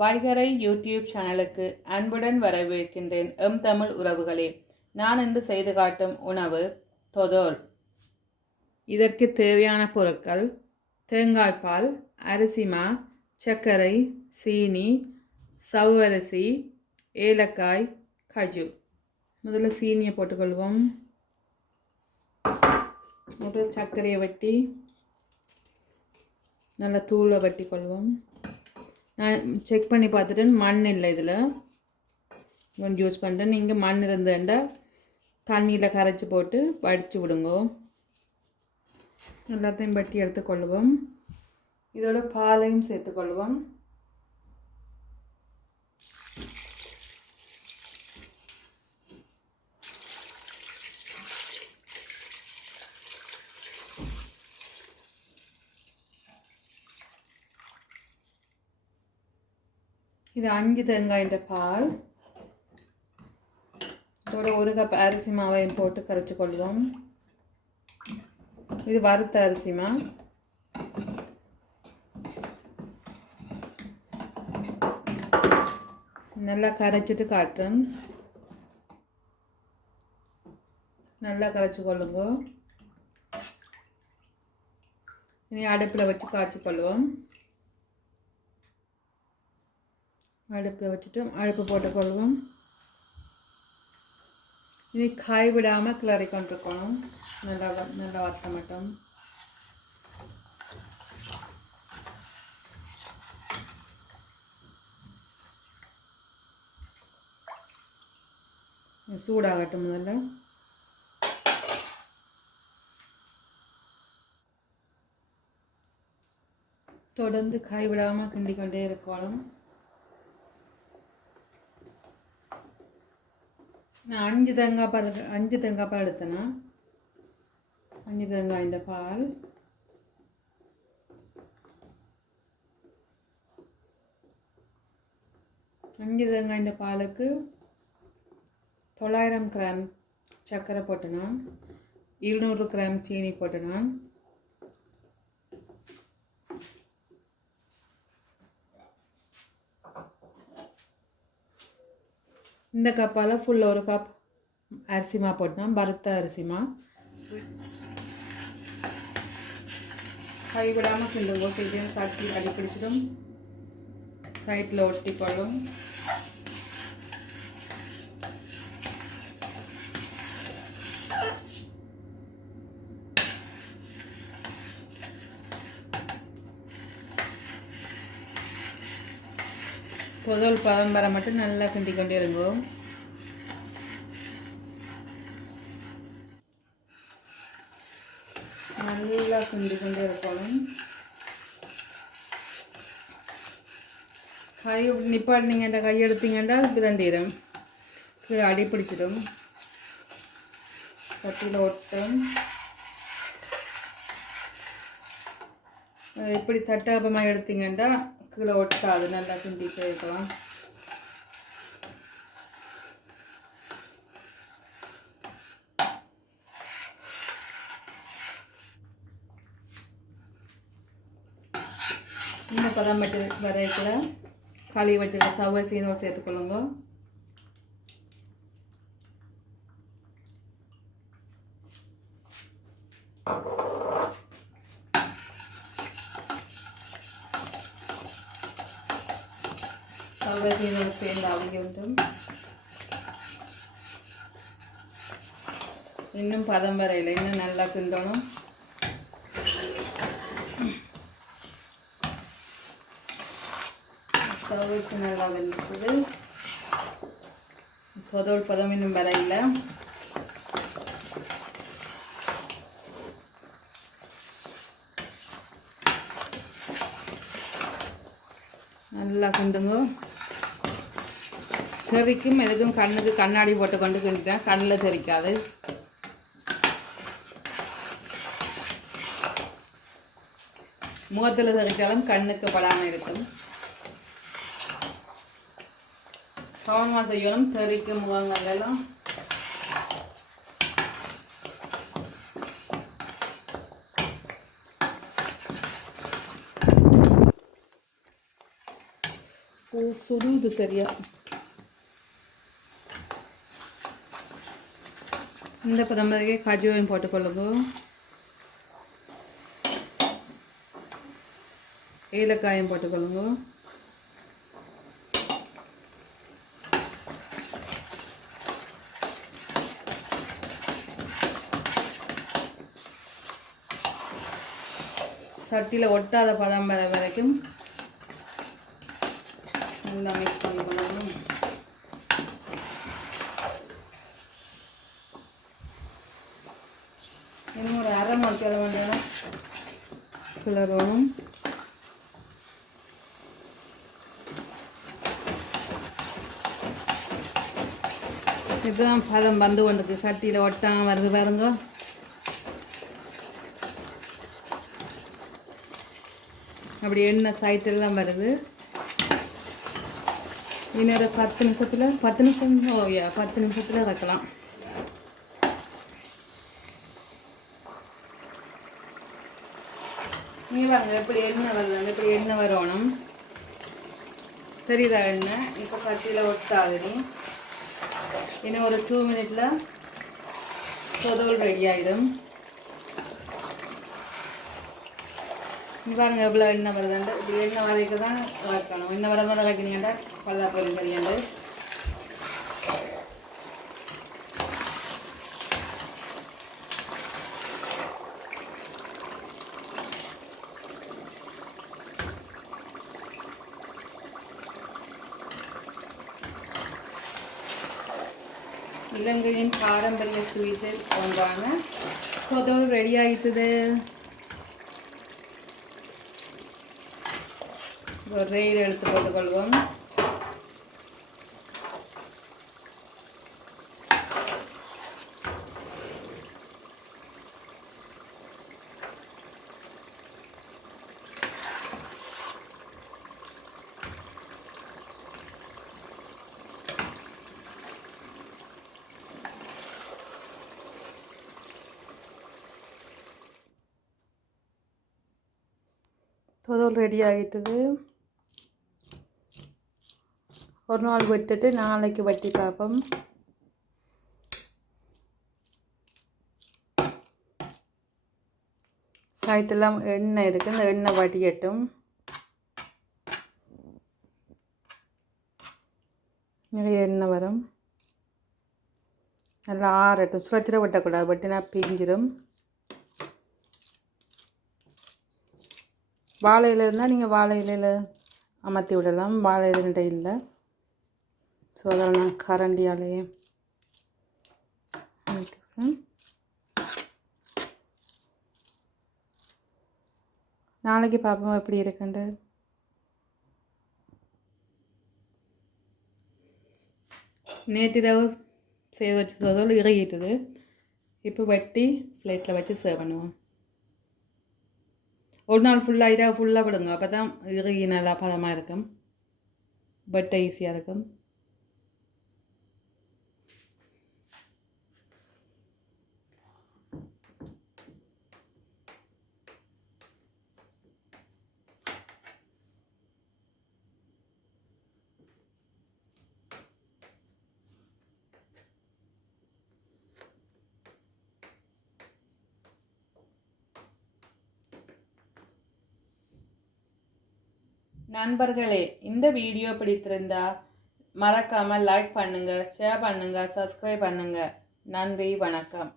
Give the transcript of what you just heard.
வைகரை YouTube சேனலுக்கு அன்புடன் வரவேற்கின்றேன். தமிழ் உறவுகளே, நான் இன்று செய்து காட்டும் உணவு தொதோல். இதற்கு தேவையான பொருட்கள்: தேங்காய்பால், அரிசிமா, சர்க்கரை, சீனி, சவ்வரிசி, ஏலக்காய், கஜு. முதல்ல சீனியை போட்டுக்கொள்வோம். அப்புறம் சர்க்கரையை வட்டி நல்லா தூளை வட்டி கொள்வோம். நான் செக் பண்ணி பார்த்துட்டு மண் இல்லை, இதில் கொஞ்சம் யூஸ் பண்ணுறேன். நீங்கள் மண் இருந்தேன்டா தண்ணியில் கரைச்சி போட்டு வடித்து விடுங்க. எல்லாத்தையும் வட்டி எடுத்துக்கொள்வோம். இதோட பாலையும் சேர்த்துக்கொள்வோம். இது 5 தேங்காயின் பால். இதோட 1 கப் அரிசி மாவையும் போட்டு கரைச்சி கொள்வோம். இது வறுத்த அரிசிமா. நல்லா கரைச்சிட்டு காட்டுறேன். நல்லா கரைச்சி கொள்ளுங்க. இனி அடுப்பில் வச்சு காய்ச்சி கொள்வோம். அடுப்பில் வச்சுட்டு அடுப்பு போட்டுக்கொள்வோம். இனி காய் விடாமல் கிளறி கொண்டிருக்கணும். நல்லா வத்த மட்டும். சூடாகட்டும். முதல்ல தொடர்ந்து காய் விடாமல் கிண்டி கொண்டே இருக்கணும். நான் 5 தேங்காய் பால் எடுத்தேன்னா 5 தேங்காய் இந்த பால். இந்த பாலுக்கு 900 கிராம் சர்க்கரை போட்டேனா, 200 கிராம் சீனி போட்டேனா. இந்த கப்பால் ஃபுல் 1 கப் அரிசிமா போட்டோம். வறுத்த அரிசிமா. கை விடாமல் கிண்டுங்கோ. கிண்டியும் சாட்டி அடி பிடிச்சிடும். சைட்டில் ஒட்டி கொள்ளும். தொதோல் பதம் வர மட்டும் நல்லா கிண்டி கொண்டே இருங்கோ. நல்லா கிண்டி கொண்டே இருக்கணும். கை நிப்பாட்டினீங்க, கை எடுத்தீங்கன்னா இப்படிதான் தீரும். கீழே அடி பிடிச்சிடும், சட்டியில் ஒட்டும். இப்படி தட்டாபமாக எடுத்தீங்கன்னா கீழே ஒட்டாது. நல்லா கிண்டிட்டு இருக்கலாம். இந்த பதம் வரைக்கிற களி வச்சுருக்க சவ்வரிசியும் சேர்த்துக்கொள்ளுங்க. சவ்வரிசியோடு சேர்ந்து அவியட்டும். இன்னும் பதம் வரையில் இன்னும் நல்லா கிண்டணும். சவ்வரிசி நல்லா வெந்துக்குது. தொதோல் பதம் இன்னும் வரையில். நல்லா கிண்டுங்க. தெரிக்கும். எதுக்கும் கண்ணுக்கு கண்ணாடி போட்டு கொண்டு கிண்டிட்டேன். கண்ணில் தெரிக்காது. முகத்தில் தெரித்தாலும் கண்ணுக்கு படாமல் இருக்கும். கவனமாக செய்யணும். தெரிக்கும் முகங்கள் எல்லாம். பூ சுடுது சரியா. இந்த பதம்பதுக்கே கஜுவையும் போட்டுக்கொள்ளுங்க. ஏலக்காயும் போட்டுக்கொள்ளுங்க. சட்டியில் ஒட்டாத பதம் வர வரைக்கும் நல்லா மிக்ஸ் பண்ணிக்கணும். இன்னும் ஒரு அரை மணி நேரம் கிளறணும். இதுதான் பதம் வந்து கொண்டுக்கு சட்டியில் ஒட்டாமல் வருது பாருங்க. அப்படி எண்ணெய் சைட்டெல்லாம் வருது. இன்னொரு 10 நிமிஷத்தில் 10 நிமிஷத்தில் வைக்கலாம். நீங்கள் பாருங்க எப்படி எண்ணெய் வருது, எப்படி எண்ணெய் வரணும் தெரியுதா எண்ணெய். இப்போ சட்டியில் ஒட்டாது. இன்னும் ஒரு 2 மினிட்ல தொதல் ரெடி ஆகிடும். பாருங்க எவ்வளோ எண்ணெய் வருதுண்டு. இப்படி எண்ணெய் வரைக்கு தான் வைக்கணும். எண்ணெய் வர மாதிரி வைக்கினீங்கடா பல்லா போய் சரியாண்டு. இலங்கையின் பாரம்பரிய ஸ்வீட்டு ஒன்றான தொதல் ரெடி ஆகிட்டுது. ஒரு ரெயில் எடுத்து போட்டுக்கொள்வோம். தொதல் ரெடி ஆகிட்டுது. ஒரு நாள் விட்டுட்டு நாளைக்கு வட்டி பார்ப்போம். சைட்டெல்லாம் எண்ணெய் இருக்குது. இந்த எண்ணெய் வடிகட்டும். நிறைய எண்ணெய் வரும். நல்லா ஆறட்டும். சுரச்சிட விட்டக்கூடாது, வட்டினா பிஞ்சிடும். வாழை இலை இருந்தால் நீங்கள் வாழை இலையில் அமர்த்தி விடலாம். வாழை இலை இல்லை. ஸோ அதில் நான் கரண்டியாலேயே அமர்த்திவிடுறேன். நாளைக்கு பார்ப்போம் எப்படி இருக்குண்டு. நேற்று இரவு செய்து வச்சதோடு இறங்கிட்டுது. இப்போ வெட்டி பிளேட்டில் வச்சு சர்வ் பண்ணுவோம். ஒரு நாள் ஃபுல்லாக இரவு ஃபுல்லாக விடுங்க. அப்போ தான் இறுகி நல்லா பதமாக இருக்கும். வெட்ட ஈஸியாக இருக்கும். நண்பர்களே, இந்த வீடியோ பிடித்திருந்தா மறக்காமல் லைக் பண்ணுங்க, ஷேர் பண்ணுங்க, சப்ஸ்கிரைப் பண்ணுங்க. நன்றி, வணக்கம்.